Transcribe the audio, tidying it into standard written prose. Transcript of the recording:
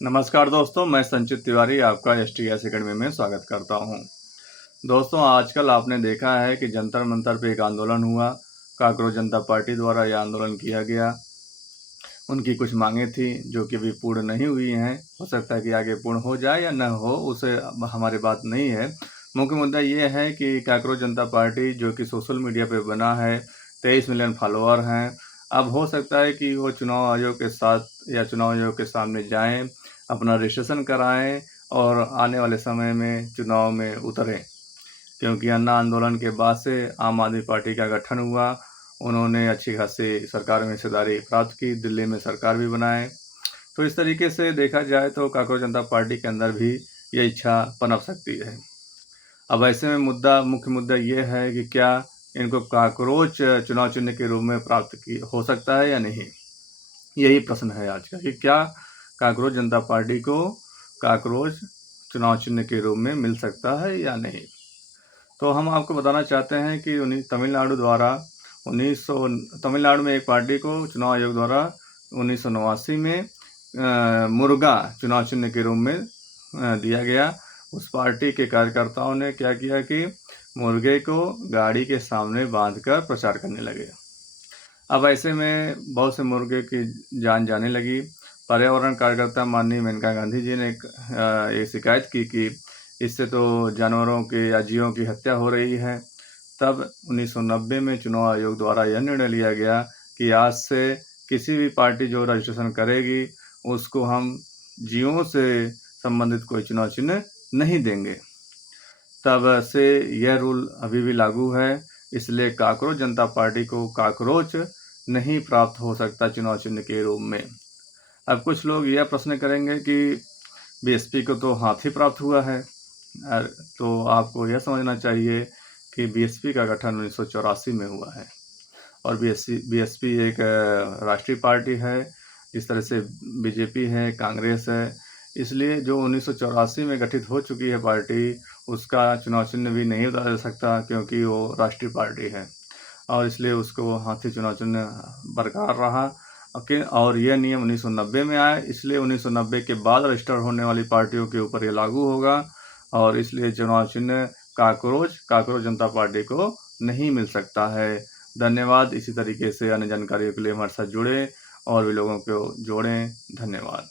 नमस्कार दोस्तों, मैं संचित तिवारी आपका STS एकेडमी में स्वागत करता हूं। दोस्तों, आजकल आपने देखा है कि जंतर मंतर पे एक आंदोलन हुआ। काकरोच जनता पार्टी द्वारा यह आंदोलन किया गया। उनकी कुछ मांगें थी जो कि अभी पूर्ण नहीं हुई हैं। हो सकता है कि आगे पूर्ण हो जाए या न हो, उसे अब हमारी बात नहीं है। मुख्य मुद्दा ये है कि काकरोच जनता पार्टी जो कि सोशल मीडिया पे बना है, 23 मिलियन फॉलोअर हैं। अब हो सकता है कि वो चुनाव आयोग के साथ या चुनाव आयोग के सामने जाएं, अपना रजिस्ट्रेशन कराएं और आने वाले समय में चुनाव में उतरें, क्योंकि अन्ना आंदोलन के बाद से आम आदमी पार्टी का गठन हुआ। उन्होंने अच्छी खासी सरकार में हिस्सेदारी प्राप्त की, दिल्ली में सरकार भी बनाए। तो इस तरीके से देखा जाए तो काकरोच जनता पार्टी के अंदर भी ये इच्छा पनप सकती है। अब ऐसे में मुख्य मुद्दा ये है कि क्या इनको काकरोच चुनाव चिन्ह के रूप में प्राप्त हो सकता है या नहीं। यही प्रश्न है आज का कि क्या काकरोच जनता पार्टी को काकरोच चुनाव चिन्ह के रूप में मिल सकता है या नहीं। तो हम आपको बताना चाहते हैं कि तमिलनाडु में एक पार्टी को चुनाव आयोग द्वारा 1989 में मुर्गा चुनाव चिन्ह के रूप में दिया गया। उस पार्टी के कार्यकर्ताओं ने क्या किया कि मुर्गे को गाड़ी के सामने बांधकर प्रचार करने लगे। अब ऐसे में बहुत से मुर्गे की जान जाने लगी। पर्यावरण कार्यकर्ता माननीय मेनका गांधी जी ने एक शिकायत की कि इससे तो जानवरों के या जीवों की हत्या हो रही है। तब 1990 में चुनाव आयोग द्वारा यह निर्णय लिया गया कि आज से किसी भी पार्टी जो रजिस्ट्रेशन करेगी उसको हम जीवों से संबंधित कोई चुनाव चिन्ह नहीं देंगे। तब से यह रूल अभी भी लागू है, इसलिए काकरोच जनता पार्टी को काकरोच नहीं प्राप्त हो सकता चुनाव चिन्ह के रूप में। अब कुछ लोग यह प्रश्न करेंगे कि बीएसपी को तो हाथी प्राप्त हुआ है। तो आपको यह समझना चाहिए कि बीएसपी का गठन 1984 में हुआ है और बीएसपी एक राष्ट्रीय पार्टी है, जिस तरह से बीजेपी है, कांग्रेस है। इसलिए जो 1984 में गठित हो चुकी है पार्टी, उसका चुनाव चिन्ह भी नहीं बदला जा सकता, क्योंकि वो राष्ट्रीय पार्टी है और इसलिए उसको हाथी चुनाव चिन्ह बरकरार रहा। और यह नियम 1990 में आया, इसलिए 1990 के बाद रजिस्टर होने वाली पार्टियों के ऊपर ये लागू होगा और इसलिए चुनाव चिन्ह काकरोच जनता पार्टी को नहीं मिल सकता है। धन्यवाद। इसी तरीके से अन्य जानकारियों के लिए हमारे साथ जुड़े और भी लोगों को जोड़ें। धन्यवाद।